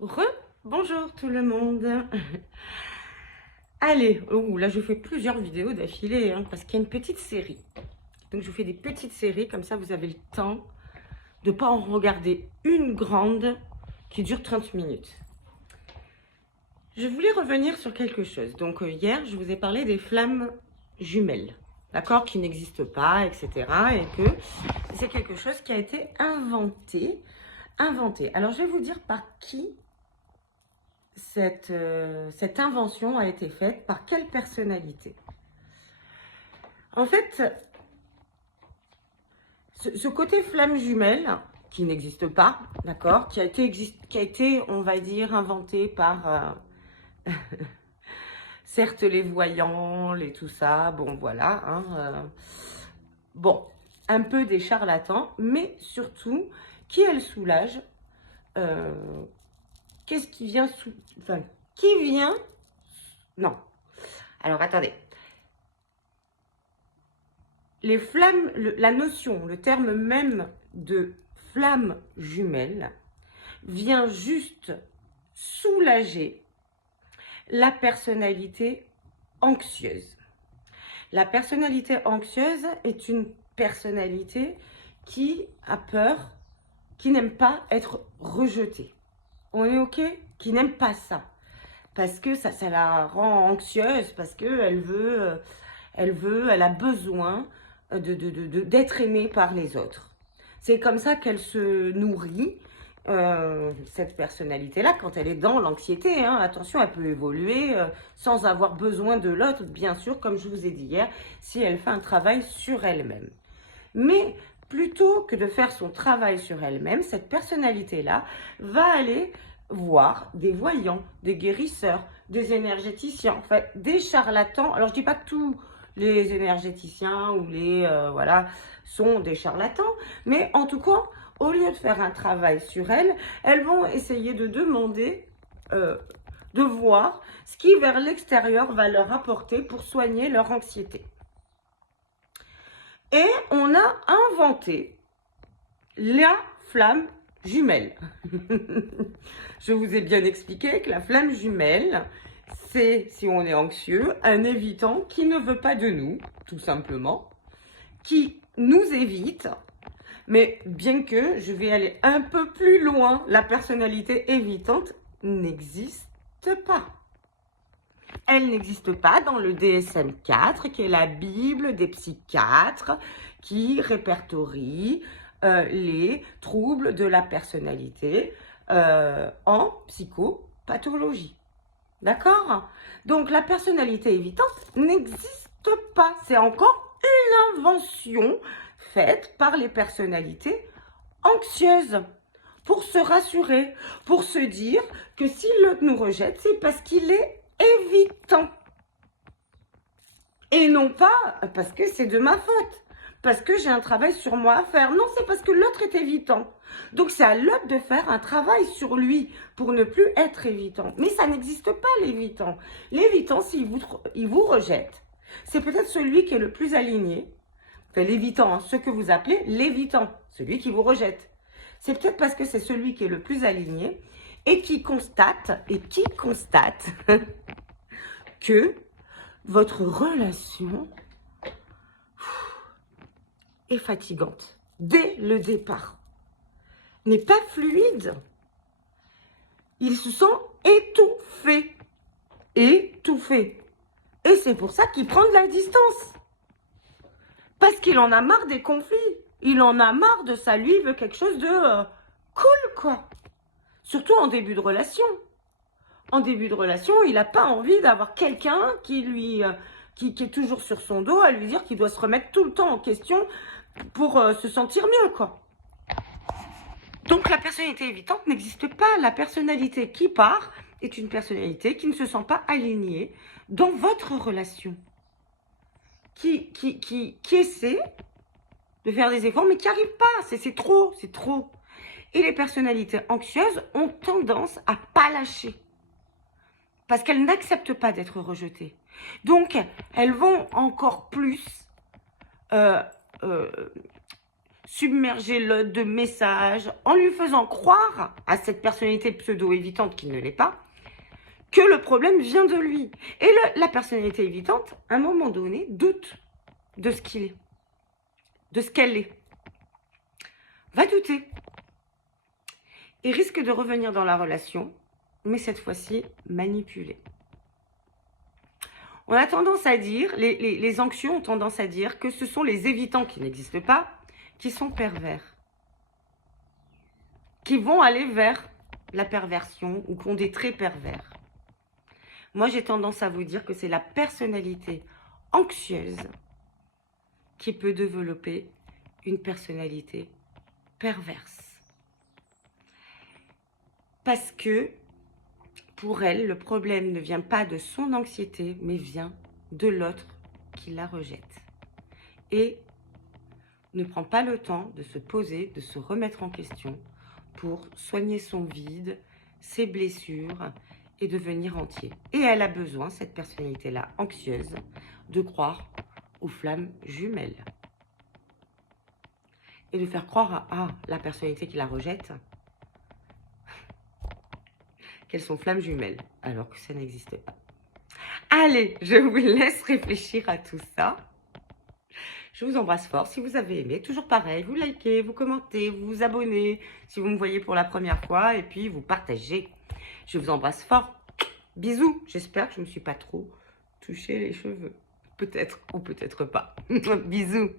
Bonjour tout le monde. Allez, là je fais plusieurs vidéos d'affilée parce qu'il y a une petite série. Donc je vous fais des petites séries, comme ça vous avez le temps de ne pas en regarder une grande qui dure 30 minutes. Je voulais revenir sur quelque chose. Donc hier je vous ai parlé des flammes jumelles, d'accord, qui n'existent pas, etc. Et que c'est quelque chose qui a été inventé. Alors je vais vous dire par qui cette invention a été faite, par quelle personnalité. En fait, ce côté flamme jumelle, qui n'existe pas, d'accord, qui a été, on va dire, inventé par, certes, les voyants, les tout ça, bon, voilà, bon, un peu des charlatans, mais surtout, qui elle soulage, qu'est-ce qui vient enfin, qui vient, non, alors attendez, les flammes, la notion, le terme même de flamme jumelle vient juste soulager la personnalité anxieuse. La personnalité anxieuse est une personnalité qui a peur, qui n'aime pas être rejetée. On est OK? Qui n'aime pas ça. Parce que ça la rend anxieuse, parce qu'elle elle a besoin d'être aimée par les autres. C'est comme ça qu'elle se nourrit, cette personnalité-là, quand elle est dans l'anxiété. Attention, elle peut évoluer sans avoir besoin de l'autre, bien sûr, comme je vous ai dit hier, si elle fait un travail sur elle-même. Mais plutôt que de faire son travail sur elle-même, cette personnalité-là va aller voir des voyants, des guérisseurs, des énergéticiens, enfin des charlatans. Alors je dis pas que tous les énergéticiens ou voilà sont des charlatans, mais en tout cas, au lieu de faire un travail sur elles, elles vont essayer de demander, de voir ce qui vers l'extérieur va leur apporter pour soigner leur anxiété. Et on a inventé la flamme jumelle. Je vous ai bien expliqué que la flamme jumelle, c'est, si on est anxieux, un évitant qui ne veut pas de nous, tout simplement, qui nous évite, mais bien que je vais aller un peu plus loin, la personnalité évitante n'existe pas. Elle n'existe pas dans le DSM-4, qui est la Bible des psychiatres, qui répertorie les troubles de la personnalité en psychopathologie. D'accord? Donc la personnalité évitante n'existe pas. C'est encore une invention faite par les personnalités anxieuses pour se rassurer, pour se dire que si l'autre nous rejette, c'est parce qu'il est évitant. Et non pas parce que c'est de ma faute, parce que j'ai un travail sur moi à faire. Non, c'est parce que l'autre est évitant. Donc c'est à l'autre de faire un travail sur lui pour ne plus être évitant. Mais ça n'existe pas, l'évitant. L'évitant, s'il vous rejette, c'est peut-être celui qui est le plus aligné. Enfin, l'évitant, ce que vous appelez l'évitant, celui qui vous rejette. C'est peut-être parce que c'est celui qui est le plus aligné et qui constate que votre relation est fatigante dès le départ, n'est pas fluide. Il se sent étouffé. Et c'est pour ça qu'il prend de la distance. Parce qu'il en a marre des conflits. Il en a marre de ça. Lui, il veut quelque chose de cool, quoi. Surtout en début de relation. En début de relation, il n'a pas envie d'avoir quelqu'un qui est toujours sur son dos à lui dire qu'il doit se remettre tout le temps en question pour se sentir mieux, quoi. Donc la personnalité évitante n'existe pas. La personnalité qui part est une personnalité qui ne se sent pas alignée dans votre relation. Qui essaie de faire des efforts, mais qui n'arrive pas. C'est trop. Et les personnalités anxieuses ont tendance à pas lâcher. Parce qu'elles n'acceptent pas d'être rejetées. Donc, elles vont encore plus submergez-le de messages en lui faisant croire à cette personnalité pseudo-évitante qui ne l'est pas, que le problème vient de lui. Et la personnalité évitante, à un moment donné, doute de ce qu'il est, de ce qu'elle est. Va douter. Et risque de revenir dans la relation, mais cette fois-ci manipulée. On a tendance à dire, les anxieux ont tendance à dire que ce sont les évitants qui n'existent pas, qui sont pervers. Qui vont aller vers la perversion ou qui ont des traits pervers. Moi, j'ai tendance à vous dire que c'est la personnalité anxieuse qui peut développer une personnalité perverse. Parce que pour elle, le problème ne vient pas de son anxiété, mais vient de l'autre qui la rejette. Et ne prend pas le temps de se poser, de se remettre en question pour soigner son vide, ses blessures et devenir entier. Et elle a besoin, cette personnalité-là, anxieuse, de croire aux flammes jumelles. Et de faire croire à la personnalité qui la rejette qu'elles sont flammes jumelles, alors que ça n'existe pas. Allez, je vous laisse réfléchir à tout ça. Je vous embrasse fort. Si vous avez aimé, toujours pareil, vous likez, vous commentez, vous vous abonnez si vous me voyez pour la première fois et puis vous partagez. Je vous embrasse fort. Bisous. J'espère que je ne me suis pas trop touché les cheveux. Peut-être ou peut-être pas. Bisous.